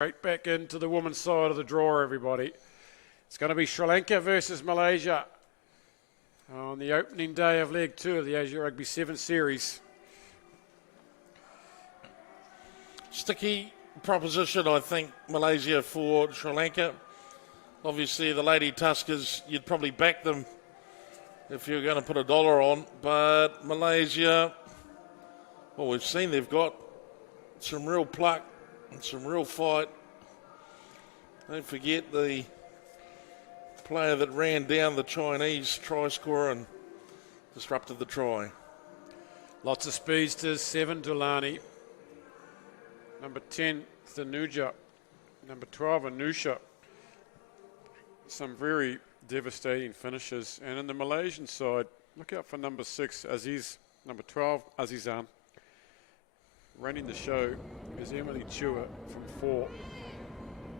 Right back into the women's side of the draw, everybody. It's going to be Sri Lanka versus Malaysia on the opening day of Leg 2 of the Asia Rugby 7 Series. Sticky proposition, I think, Malaysia for Sri Lanka. Obviously, the Lady Tuskers, you'd probably back them if you're going to put $1 on. But Malaysia, well, we've seen they've got some real pluck and some real fight. Don't forget the player that ran down the Chinese try scorer and disrupted the try. Lots of speedsters, 7 Dulani. Number 10, Thanuja. Number 12, Anusha. Some very devastating finishes. And in the Malaysian side, look out for number 6, Aziz. Number 12, Azizan. Running the show is Emily Chua from 4.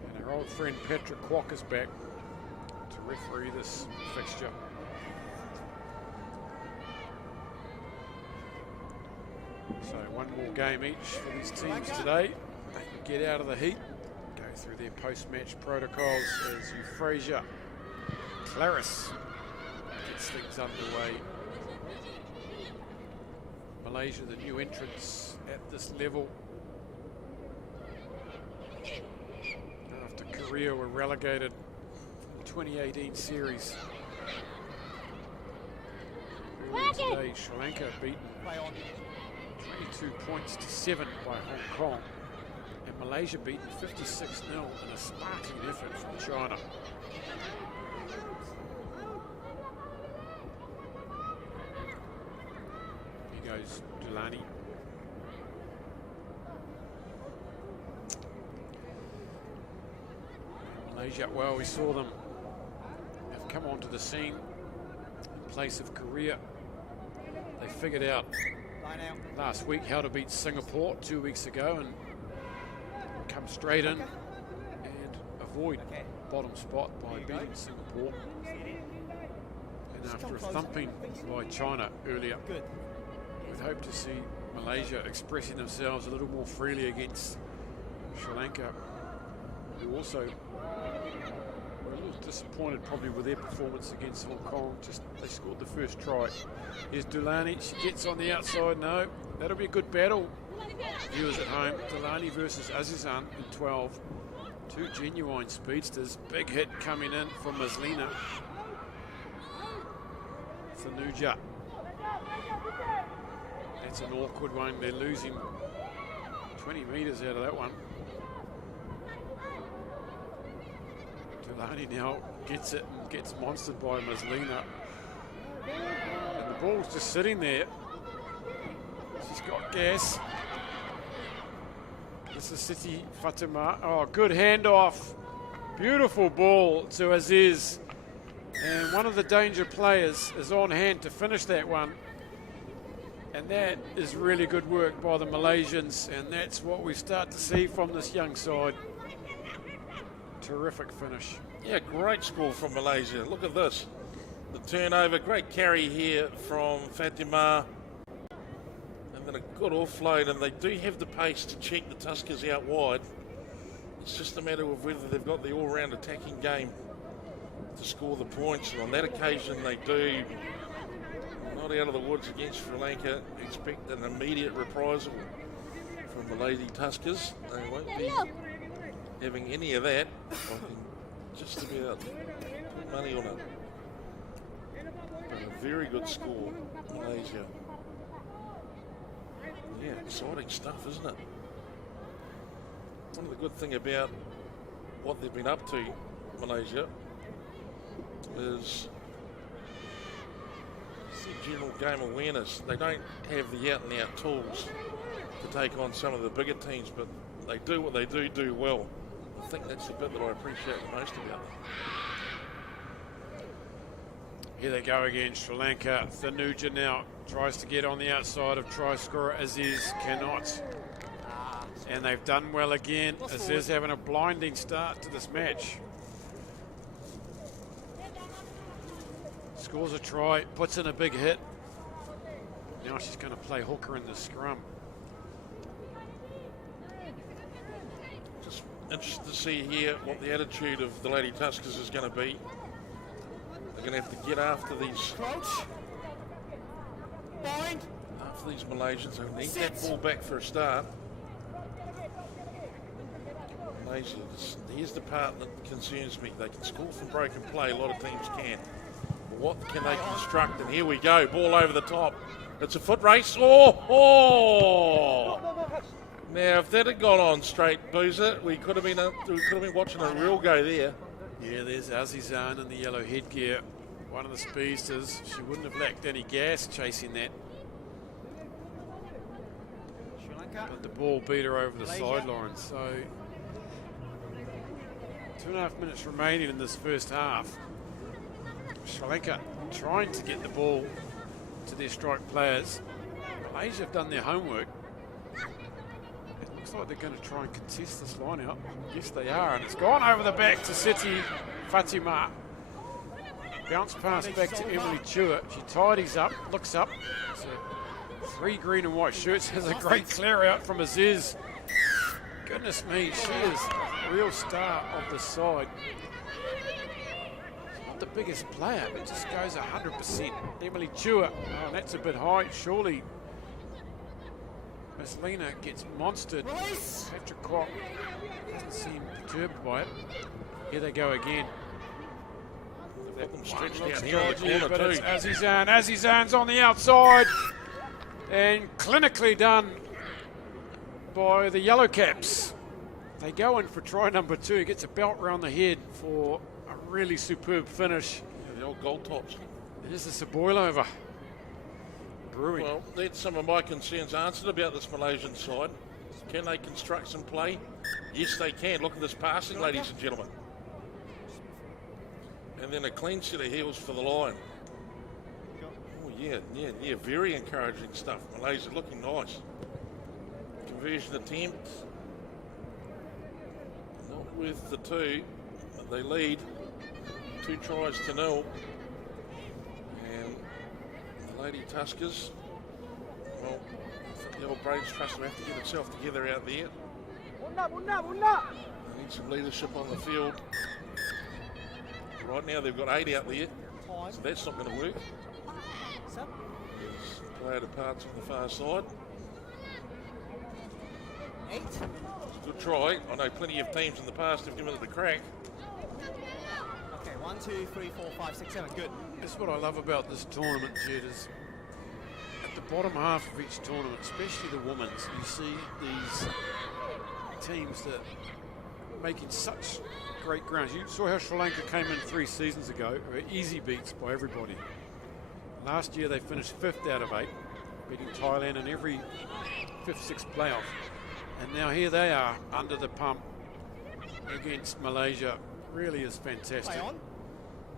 And our old friend Patrick Kwok is back to referee this fixture. So one more game each for these teams today. They can get out of the heat, go through their post-match protocols as Euphrasia Claris gets things underway. Malaysia, the new entrants at this level. After Korea were relegated from the 2018 series. Earlier today, Sri Lanka beaten 22 points to 7 by Hong Kong. And Malaysia beaten 56-0 in a sparkling effort from China. Here goes Dulani. Malaysia, well, we saw them have come onto the scene in place of Korea. They figured out last week how to beat Singapore 2 weeks ago and come straight in and avoid bottom spot by beating Singapore. And after a thumping by China earlier, we'd hope to see Malaysia expressing themselves a little more freely against Sri Lanka, who also were a little disappointed probably with their performance against Hong Kong. Just they scored the first try. Here's Dulani, she gets on the outside. No, that'll be a good battle. Viewers at home, Dulani versus Azizan in 12. Two genuine speedsters. Big hit coming in from Maslina. Thanuja. That's an awkward one. They're losing 20 metres out of that one. Dulani now gets it and gets monstered by Maslina. And the ball's just sitting there. She's got gas. This is Siti Fatima. Oh, good handoff. Beautiful ball to Aziz. And one of the danger players is on hand to finish that one. And that is really good work by the Malaysians. And that's what we start to see from this young side. Terrific finish. Yeah, great score from Malaysia. Look at this. The turnover, great carry here from Fatima. And then a good offload, and they do have the pace to check the Tuskers out wide. It's just a matter of whether they've got the all-round attacking game to score the points. And on that occasion, they do. Not out of the woods against Sri Lanka. Expect an immediate reprisal from the Lady Tuskers. They won't be having any of that. I can just about put money on it. But a very good score, Malaysia. Yeah, exciting stuff, isn't it? One of the good things about what they've been up to, Malaysia, is the general game awareness. They don't have the out-and-out tools to take on some of the bigger teams, but they do what they do well. I think that's the bit that I appreciate the most about them. Here they go again, Sri Lanka. Thanuja now tries to get on the outside of try scorer Aziz, cannot. And they've done well again. Aziz having a blinding start to this match. Scores a try, puts in a big hit. Now she's going to play hooker in the scrum. interested to see here what the attitude of the Lady Tuskers is going to be. They're going to have to get after these Malaysians. They need that ball back for a start. Malaysia, here's the part that concerns me. They can score from broken play. A lot of teams can. But what can they construct? And here we go. Ball over the top. It's a foot race. Oh! Now, if that had gone on straight, Boozer, we could have been watching a real go there. Yeah, there's Azizan in the yellow headgear. One of the speedsters. She wouldn't have lacked any gas chasing that. But the ball beat her over the sideline. So 2.5 minutes remaining in this first half. Sri Lanka trying to get the ball to their strike players. Malaysia have done their homework. It looks like they're going to try and contest this line out. Yes, they are. And it's gone over the back to Siti Fatima. Bounce pass back to Emily Chua. She tidies up, looks up. It's three green and white shirts. Has a great clear out from Aziz. Goodness me, she is a real star of the side. She's not the biggest player, but just goes 100%. Emily Chua. Oh, that's a bit high. Surely Miss Lena gets monstered. Patrick Kwok doesn't seem perturbed by it. Here they go again. That one stretched down here in the corner but too. it's Azizan. Azizan's on the outside. And clinically done by the Yellow Caps. They go in for try number 2. Gets a belt round the head for a really superb finish. Yeah, the old gold tops. It is a boil over brewing. Well, that's some of my concerns answered about this Malaysian side. Can they construct some play? Yes, they can. Look at this passing, ladies and gentlemen. And then a clean set of heels for the line. Oh, yeah, very encouraging stuff. Malaysia looking nice. Conversion attempt. Not worth the 2, but they lead 2-0. And the Lady Tuskers, well, I think the old Brains Trust will have to get itself together out there. They need some leadership on the field. Right now they've got 8 out there, so that's not going to work. There's player departs on the far side. 8. It's a good try. I know plenty of teams in the past have given it a crack. Okay, 1, 2, 3, 4, 5, 6, 7. Good. That's what I love about this tournament, Jed, is at the bottom half of each tournament, especially the women's, you see these teams that are making such great grounds. You saw how Sri Lanka came in 3 seasons ago. They were easy beats by everybody. Last year they finished 5th out of 8, beating Thailand in every 5th, 6th playoff. And now here they are under the pump against Malaysia. Really is fantastic. Play on.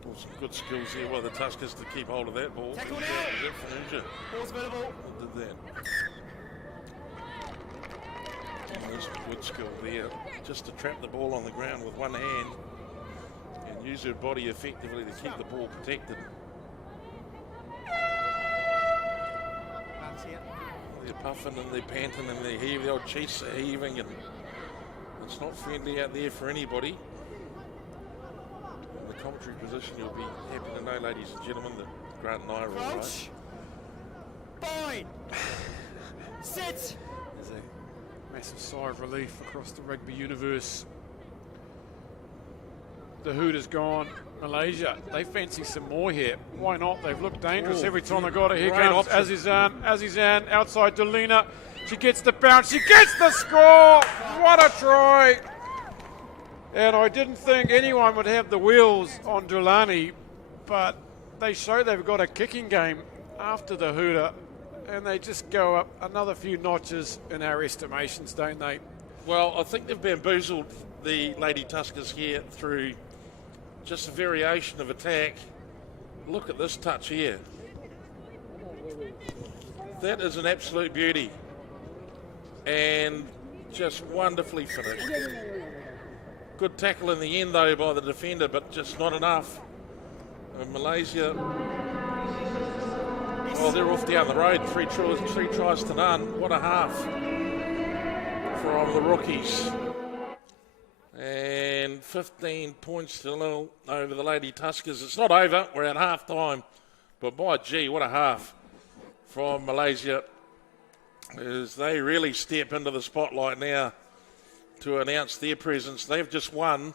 Well, some good skills here by the Tuskers to keep hold of that ball. Tackle now. Ball's available. Did that. And there's good skill there. Just to trap the ball on the ground with one hand and use her body effectively to keep the ball protected. They're puffing and they're panting and they're heaving, the old cheeks are heaving, and it's not friendly out there for anybody. In the commentary position, you'll be happy to know, ladies and gentlemen, that Grant and I are all right. Fine. Sit. There's a massive sigh of relief across the rugby universe. The hoot is gone. Malaysia, they fancy some more here. Why not? They've looked dangerous every time they got it. Here comes Azizan. Azizan outside Delina. She gets the bounce. She gets the score. What a try. And I didn't think anyone would have the wheels on Dulani, but they show they've got a kicking game after the hooter, and they just go up another few notches in our estimations, don't they? Well, I think they've bamboozled the Lady Tuskers here through just a variation of attack. Look at this touch here. That is an absolute beauty. And just wonderfully finished. Good tackle in the end, though, by the defender, but just not enough. And Malaysia, well, they're off down the road. 3 tries to none. What a half from the rookies. and 15 points to nil over the Lady Tuskers. It's not over. We're at half time. But by gee, what a half from Malaysia as they really step into the spotlight now to announce their presence. They've just won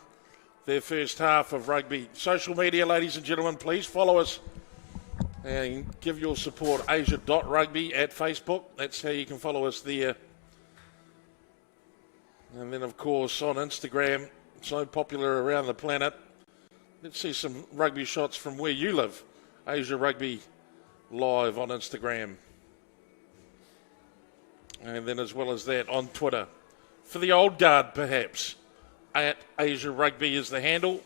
their first half of rugby. Social media, ladies and gentlemen, please follow us and give your support. Asia.rugby at Facebook. That's how you can follow us there. And then, of course, on Instagram, so popular around the planet. Let's see some rugby shots from where you live. Asia Rugby Live on Instagram. And then as well as that on Twitter. For the old guard, perhaps, at Asia Rugby is the handle.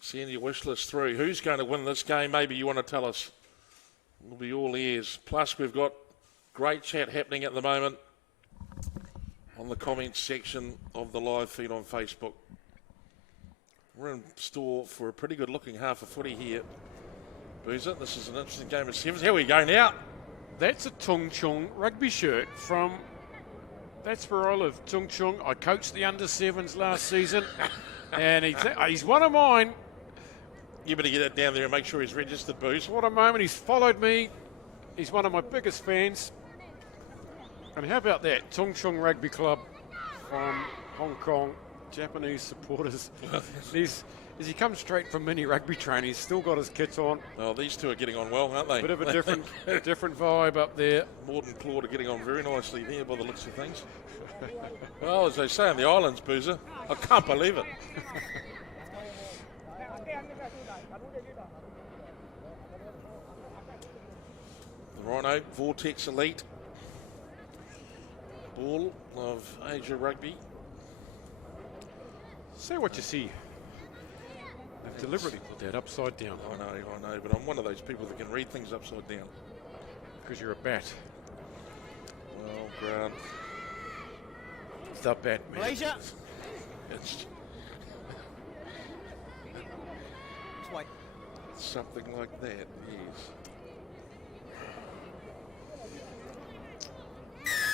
Send your wish list through. Who's going to win this game? Maybe you want to tell us. We'll be all ears. Plus, we've got great chat happening at the moment on the comments section of the live feed on Facebook. We're in store for a pretty good looking half a footy here. Boozer, this is an interesting game of sevens. Here we go now. That's a Tung Chung rugby shirt from, that's where I live, Tung Chung. I coached the under sevens last season, and he's one of mine. You better get it down there and make sure he's registered, Booze. What a moment, he's followed me. He's one of my biggest fans. And how about that, Tung Chung Rugby Club from Hong Kong, Japanese supporters. As he comes straight from mini rugby training, he's still got his kits on. Oh, these two are getting on well, aren't they? Bit of a different vibe up there. Mord and Claude are getting on very nicely here by the looks of things. Well, as they say in the islands, Boozer, I can't believe it. The Rhino, Vortex Elite. Ball of Asia Rugby. Say what you see. They've deliberately put that upside down. I know, but I'm one of those people that can read things upside down. Because you're a bat. Well, Grant. The bat, man. Malaysia. It's Wait. something like that, yes.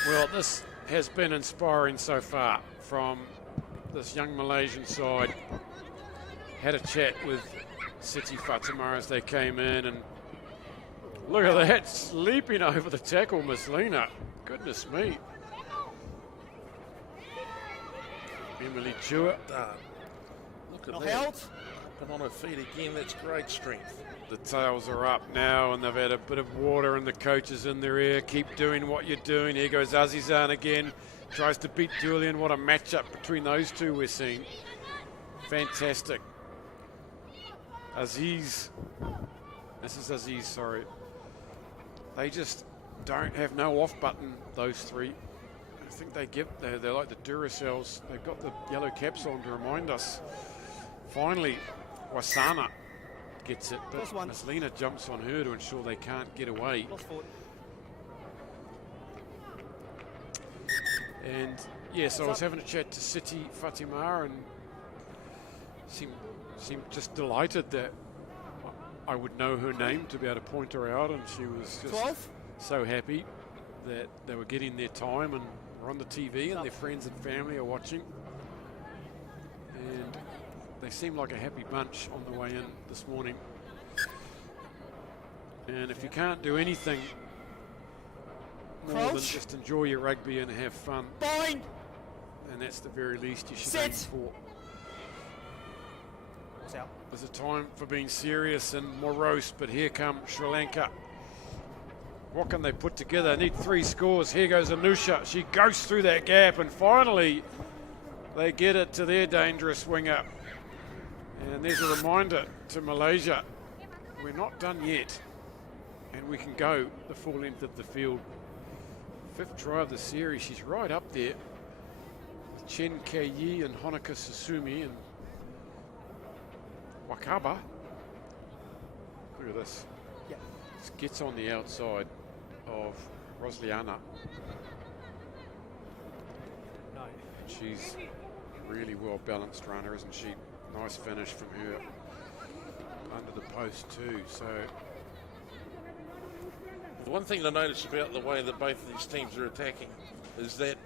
Well, this has been inspiring so far from this young Malaysian side. Had a chat with Siti Fatima as they came in, and look at that, sleeping over the tackle, Miss Lena. Goodness me. Emily Jewett. Look at Not that. held. Up and on her feet again, that's great strength. The tails are up now, and they've had a bit of water, and the coach is in their ear. Keep doing what you're doing. Here goes Azizan again. Tries to beat Julian. What a matchup between those two we're seeing. Fantastic. Aziz. This is Aziz, sorry. They just don't have no off button, those three. I think they're like the Duracells. They've got the yellow caps on to remind us. Finally, Wasana gets it, but Miss Lena jumps on her to ensure they can't get away. And yes, I was having a chat to Siti Fatima and seemed just delighted that I would know her name to be able to point her out, and she was just 12. so happy that they were getting their time and were on the TV and their friends and family are watching. And they seem like a happy bunch on the way in this morning. And if you can't do anything more than just enjoy your rugby and have fun, Bind. then that's the very least you should Sit. aim for. What's out? There's a time for being serious and morose, but here come Sri Lanka. What can they put together? Need 3 scores. Here goes Anusha. She goes through that gap, and finally they get it to their dangerous winger. And there's a reminder to Malaysia, we're not done yet, and we can go the full length of the field. 5th try of the series. She's right up there. Chen Kei and Honoka Susumi and Wakaba. Look at this. Yeah. Just gets on the outside of Rosliana. No. She's really well balanced runner, isn't she? Nice finish from her under the post too. So The one thing to notice about the way that both of these teams are attacking is that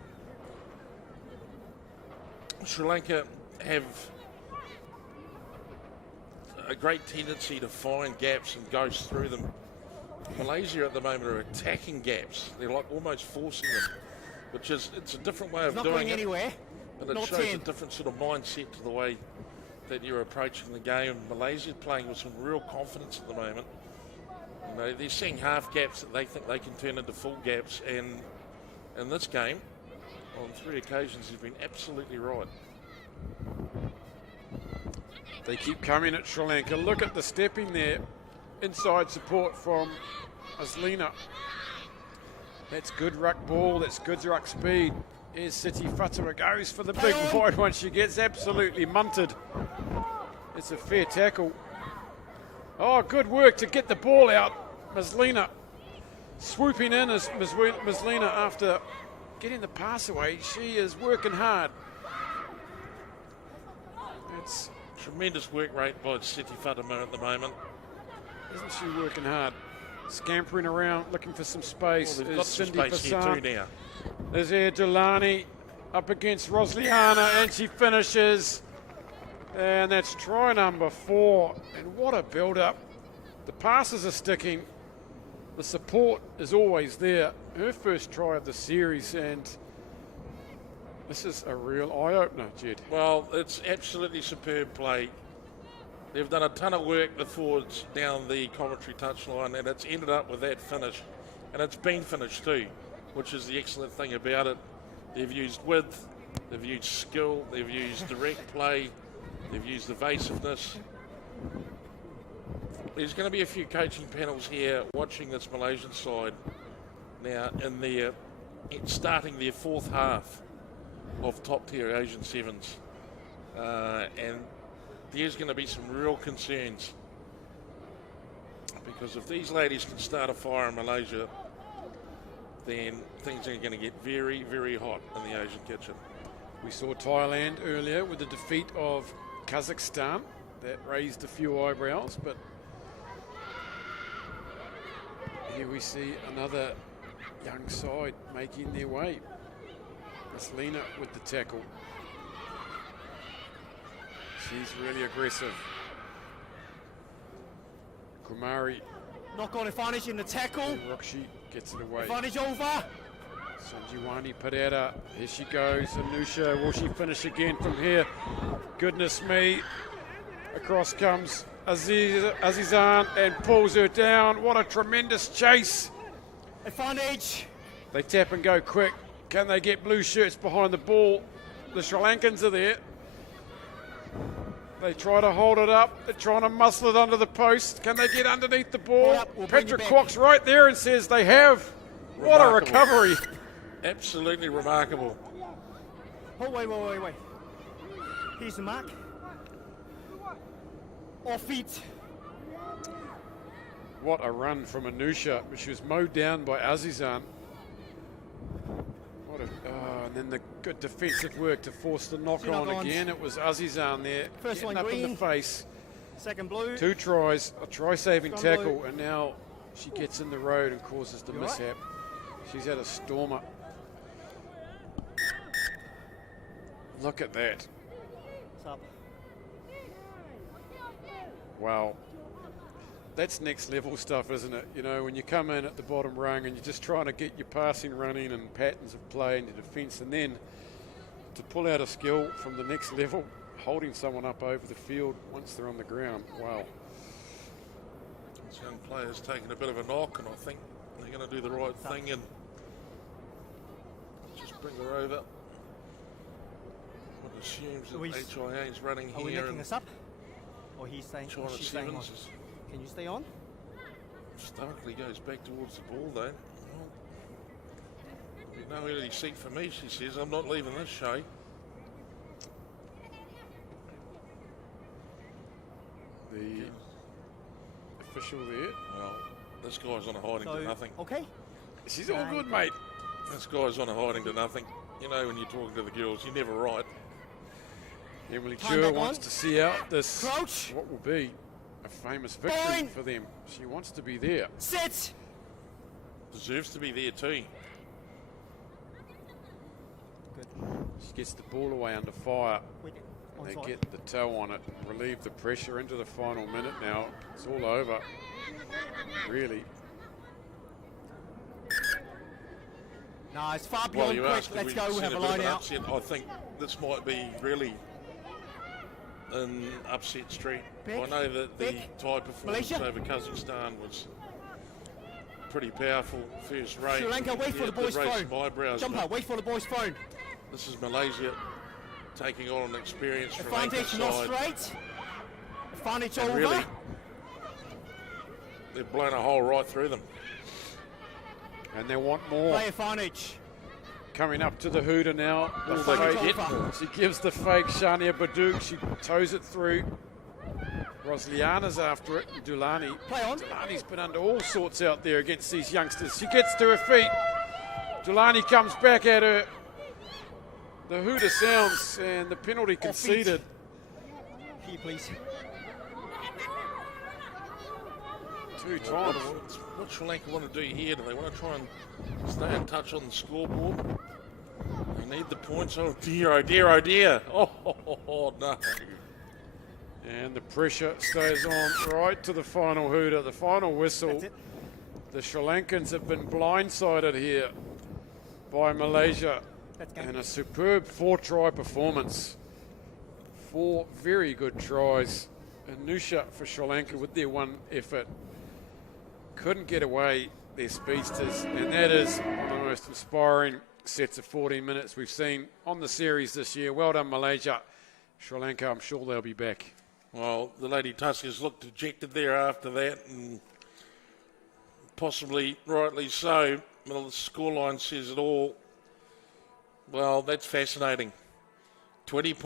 Sri Lanka have a great tendency to find gaps and go through them. Malaysia at the moment are attacking gaps. They're like almost forcing them, which is, it's a different way of Not doing going it. anywhere. But it Not shows 10. a different sort of mindset to the way that you're approaching the game. Malaysia playing with some real confidence at the moment. You know, they're seeing half gaps that they think they can turn into full gaps, and in this game, on 3 occasions, he's been absolutely right. They keep coming at Sri Lanka. Look at the stepping there. Inside support from Aslina. That's good ruck ball. That's good ruck speed. Here's Siti Fatara, goes for the big wide one. She gets absolutely munted. It's a fair tackle. Oh, good work to get the ball out. Maslina swooping in as Maslina after getting the pass away. She is working hard. It's Tremendous work rate by Siti Fatama at the moment. Isn't she working hard? Scampering around, looking for some space. Well, they've got some Cindy space here Fassan. too now. There's Air Delani up against Rosliana, and she finishes. And that's try number 4. And what a build-up. The passes are sticking. The support is always there. Her first try of the series, and this is a real eye-opener, Jed. Well, it's absolutely superb play. They've done a ton of work, the forwards, down the commentary touchline, and it's ended up with that finish. And it's been finished too, which is the excellent thing about it. They've used width, they've used skill, they've used direct play, they've used evasiveness. There's going to be a few coaching panels here watching this Malaysian side now in their starting their 4th half of top-tier Asian Sevens. And there's going to be some real concerns, because if these ladies can start a fire in Malaysia, then things are going to get very, very hot in the Asian kitchen. We saw Thailand earlier with the defeat of Kazakhstan. That raised a few eyebrows, but here we see another young side making their way. Aslina with the tackle. She's really aggressive. Kumari. Knock-on advantage in the tackle. Roxy gets it away. Advantage over. Sanjiwani Padetta. Here she goes. Anusha, will she finish again from here? Goodness me. Across comes Azizan and pulls her down. What a tremendous chase. Advantage. They tap and go quick. Can they get blue shirts behind the ball? The Sri Lankans are there. They try to hold it up. They're trying to muscle it under the post. Can they get underneath the ball? We'll bring Patrick you back. Kwok's right there and says they have. What a Remarkable. recovery. Absolutely remarkable. Oh, wait. Here's the mark. Off feet. What a run from Anusha. She was mowed down by Azizan. And then the good defensive work to force the knock Two on knock-ons. again. It was Azizan there. First getting one up in green. the face. Second blue. 2 tries, a try-saving Strong tackle, blue. and now she gets in the road and causes the You all right? mishap. She's had a stormer. Look at that. It's up. Wow. That's next level stuff, isn't it? You know, when you come in at the bottom rung and you're just trying to get your passing running and patterns of play and your defence, and then to pull out a skill from the next level, holding someone up over the field once they're on the ground. Wow. This young player's taking a bit of a knock, and I think they're going to do the right thing and just bring her over. One assumes that HIA is running Are we here, making and this up? Or he's staying? China She's staying on. Sevens Can you stay on? starkly goes back towards the ball though. Well, no early seat for me, she says. I'm not leaving this show. The official there. Well, this guy's on a hiding So, to nothing. okay. She's all good, mate. This guy's on a hiding to nothing. You know, when you're talking to the girls, you're never right. Emily Time Jur back wants on. to see out this, Crouch. what will be a famous victory Fine. for them. She wants to be there. Sit. Deserves to be there too. Good. She gets the ball away under fire. We They get the toe on it, relieve the pressure into the final minute now. It's all over, really. No, it's far Well, beyond you quick. asked if Let's we've go. We'll seen have a a bit of line an out. upset. I think this might be really an upset street. Big, I know that the big. Thai performance Malaysia. over Kazakhstan was pretty powerful first race. Sri Lanka, wait for the boys' raise phone. some eyebrows, Jumper, but wait for the boys' phone. this is Malaysia taking on an experienced Sri Lanka Advantage not side. straight. Advantage And over. really, they've blown a hole right through them. And they want more. Play advantage. Coming up to the hooter now. The Will they fake- get more? She gives the fake Shania Baduk. She toes it through. Rosliana's after it. And Dulani. Play on. Dulani's been under all sorts out there against these youngsters. She gets to her feet. Dulani comes back at her. The hooter sounds and the penalty conceded. Here, please. 2 times. What Sri Lanka want to do here? Do they want to try and stay in touch on the scoreboard? They need the points. Oh dear, oh dear, oh dear. Oh, no. And the pressure stays on right to the final hooter, the final whistle. That's it. The Sri Lankans have been blindsided here by Malaysia. That's game. And a superb 4-try performance. 4 very good tries. Anusha for Sri Lanka with their one effort. Couldn't get away their speedsters, and that is one of the most inspiring sets of 14 minutes we've seen on the series this year. Well done, Malaysia. Sri Lanka, I'm sure they'll be back. Well, the Lady Tuskers looked dejected there after that, and possibly rightly so. Well, the scoreline says it all. Well, that's fascinating. 20